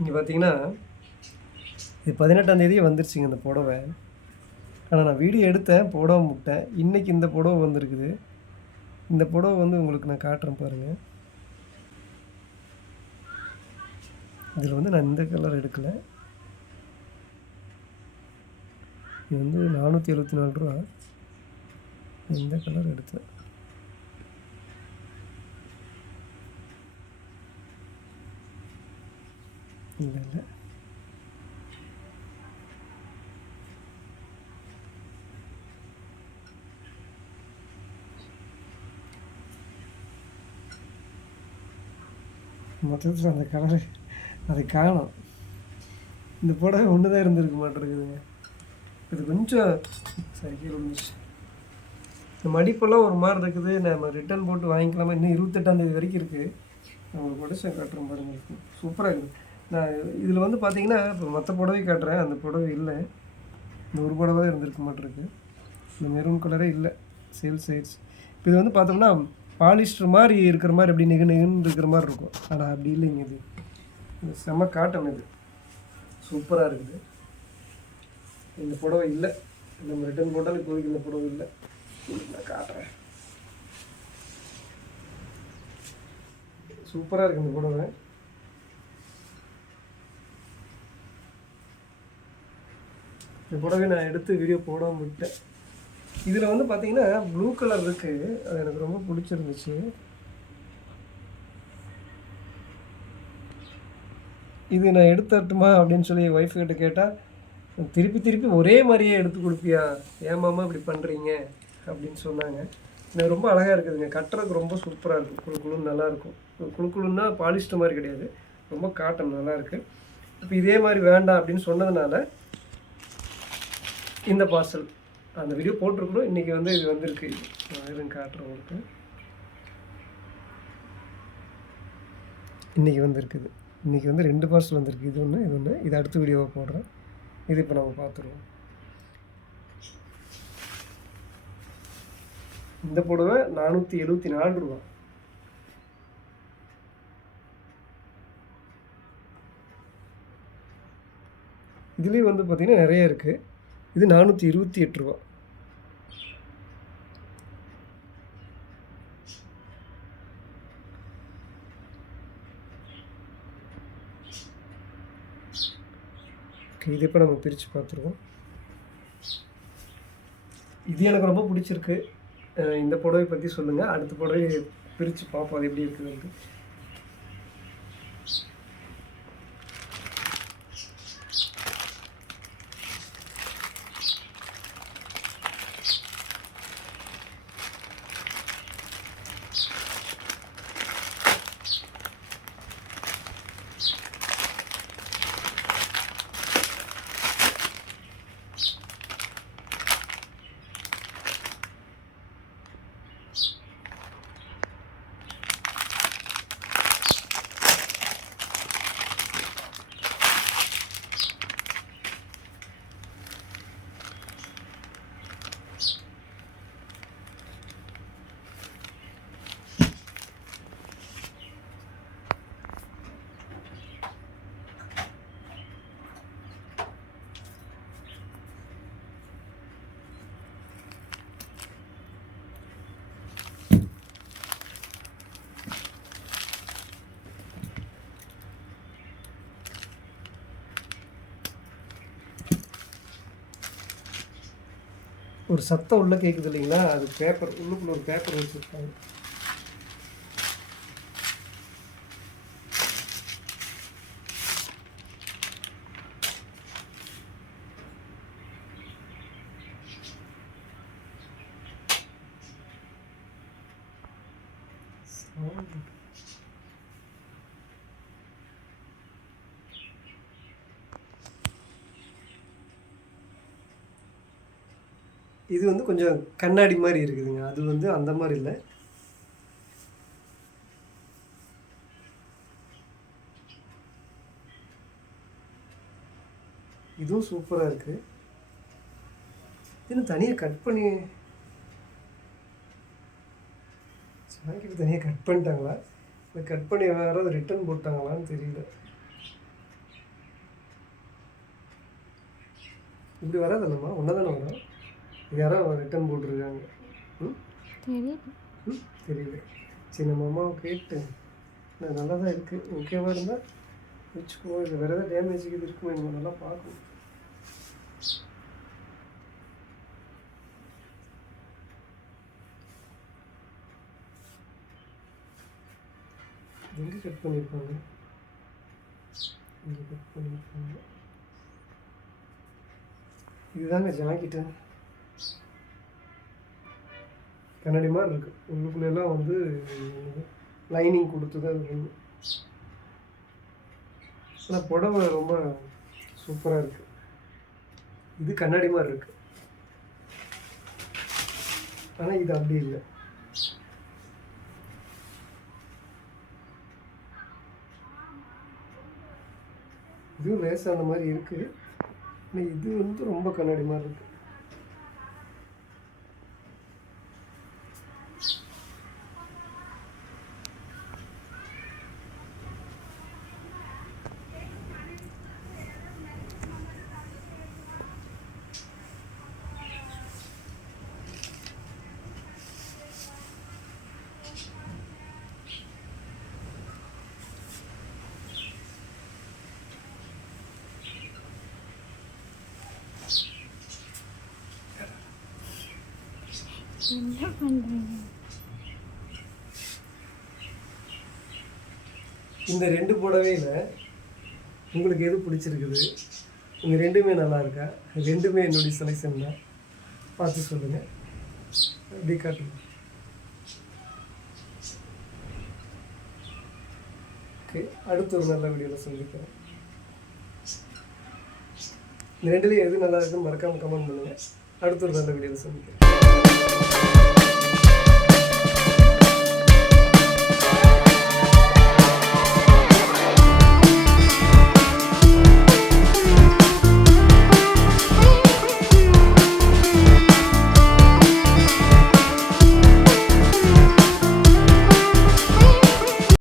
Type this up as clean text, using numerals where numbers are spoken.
இங்கே பார்த்தீங்கன்னா இது 18ஆம் தேதியே வந்துருச்சுங்க இந்த புடவை. ஆனால் நான் வீடியோ எடுத்தேன், போடாம விட்டேன். இன்றைக்கி இந்த புடவை வந்திருக்குது. இந்த புடவை வந்து உங்களுக்கு நான் காட்டுறேன் பாருங்கள். இதில் வந்து நான் இந்த கலர் எடுக்கலை. இது வந்து 474 ரூபா. இந்த கலர் எடுத்தேன். இல்லை இல்லை மொத்தத்தில் அந்த கலரு அதை காணும். இந்த புடவை ஒன்று தான் இருந்திருக்க மாட்டேருக்குதுங்க. இது கொஞ்சம் சரி இருந்துச்சு. இந்த மடிப்பெல்லாம் ஒரு மாதிரி இருக்குது. நம்ம ரிட்டன் போட்டு வாங்கிக்கலாமா? இன்னும் 28ஆம் தேதி வரைக்கும் இருக்குது. நான் உங்களுக்கு புடவை காட்டுறேன் பாருங்க. சூப்பராக இருக்குது. நான் இதில் வந்து பார்த்தீங்கன்னா இப்போ மற்ற புடவை காட்டுறேன். அந்த புடவை இல்லை. இந்த ஒரு புடவை தான் இருந்திருக்க மாட்டேருக்கு. இந்த மெரூன் கலரே இல்லை, சேல்ஸ் ஆயிடுச்சு. இப்போ இது வந்து பார்த்தோம்னா பாலிஸ்டர் மாதிரி இருக்கிற மாதிரி அப்படி நெகுன்னு இருக்கிற மாதிரி இருக்கும். ஆனால் அப்படி இல்லைங்க. இது செம்ம காட்டன். இது சூப்பராக இருக்குது. இந்த புடவை இல்லை. நம்ம ரிட்டன் போட்டாலும் இப்போதைக்கு இந்த புடவை இல்லை. நான் காட்டுறேன். சூப்பராக இருக்குது இந்த புடவை. இந்த புடவை நான் எடுத்து வீடியோ போடாமல் விட்டேன். இதில் வந்து பார்த்தீங்கன்னா ப்ளூ கலர் இருக்குது. அது எனக்கு ரொம்ப பிடிச்சிருந்துச்சு. இது நான் எடுத்துட்டுமா அப்படின்னு சொல்லி ஒய்ஃப் கிட்ட கேட்டால், திருப்பி திருப்பி ஒரே மாதிரியே எடுத்து கொடுப்பியா, ஏமாமா இப்படி பண்ணுறீங்க அப்படின்னு சொன்னாங்க. எனக்கு ரொம்ப அழகாக இருக்குதுங்க. கட்டுறதுக்கு ரொம்ப சூப்பராக இருக்கும். குழு குழுன்னு நல்லாயிருக்கும். குழு குழுன்னா பாலிஸ்டர் மாதிரி கிடையாது, ரொம்ப காட்டன் நல்லாயிருக்கு. இப்போ இதே மாதிரி வேண்டாம் அப்படின்னு சொன்னதுனால இந்த பார்சல் அந்த வீடியோ போட்டிருக்கணும். இன்றைக்கி வந்து இது வந்திருக்கு. நான் காட்டுறேன் உங்களுக்கு. இன்றைக்கி வந்துருக்குது. இன்றைக்கி வந்து 2 பார்சல் வந்திருக்கு. இது ஒன்று. இது அடுத்த வீடியோவாக போடுறேன். இது இப்போ நம்ம பார்த்துருவோம். இந்த புடவை 474 ரூபா. இதுலேயும் வந்து பார்த்திங்கன்னா நிறைய இருக்குது. இது 428 ரூபா. இது இப்போ நம்ம பிரித்து பார்த்துருவோம். இது எனக்கு ரொம்ப பிடிச்சிருக்கு. இந்த புடவை பற்றி சொல்லுங்கள். அடுத்த புடவை பிரித்து பார்ப்போம் அது எப்படி இருக்குதுன்ட்டு. ஒரு சத்தம் உள்ளே கேட்குது இல்லைங்களா? அது பேப்பர், உள்ளுக்குள்ள ஒரு பேப்பர் வச்சுருக்காங்க. இது வந்து கொஞ்சம் கண்ணாடி மாதிரி இருக்குதுங்க. அது வந்து அந்த மாதிரி இல்லை. இதுவும் சூப்பராக இருக்குது. இன்னும் தனியாக கட் பண்ணி சாங்கிட்டு தனியாக கட் பண்ணிட்டாங்களா, இல்லை கட் பண்ணி வேறு ரிட்டர்ன் போட்டாங்களான்னு தெரியல. இப்படி வராதில்லம்மா, ஒன்றா தானே வரும். யாரோ ரிட்டர்ன் போட்டிருக்காங்க. ம் தெரியல. சரி, நம்ம அம்மாவை கேட்டு நல்லா தான் இருக்குது, ஓகேவா இருந்தால் வச்சுக்கோ. இல்லை வேறு எதாவது டேமேஜ் இது இருக்குமே, நம்ம நல்லா பார்க்கணும். எங்கே கட் பண்ணியிருப்பாங்க? இங்கே கட் பண்ணியிருப்பாங்க. இதுதாங்க ஜாக்கெட்டு. கண்ணாடி மாதிரி இருக்குது. உள்ளுக்குள்ளெல்லாம் வந்து லைனிங் கொடுத்து தான் இது. ஆனால் புடவை ரொம்ப சூப்பராக இருக்குது. இது கண்ணாடி மாதிரி இருக்குது, ஆனால் இது அப்படி இல்லை. இதுவும் லேசாக அந்த மாதிரி இருக்குது, ஆனால் இது வந்து ரொம்ப கண்ணாடி மாதிரி இருக்குது. என்ன பண்ணுறீங்க? இந்த 2 புடவையில் உங்களுக்கு எது பிடிச்சிருக்குது? இந்த 2மே நல்லா இருக்கா? 2மே என்னுடைய செலெக்ஷன் தான். பார்த்து சொல்லுங்கள். அப்படி காட்டுங்க. ஓகே, அடுத்த ஒரு நல்ல வீடியோவில் சந்திக்கிறேன். இந்த 2லேயும் எது நல்லா இருக்குன்னு மறக்காமல் கமெண்ட் பண்ணுங்கள். அடுத்த ஒரு நல்ல வீடியோவில் சந்திக்கிறேன்.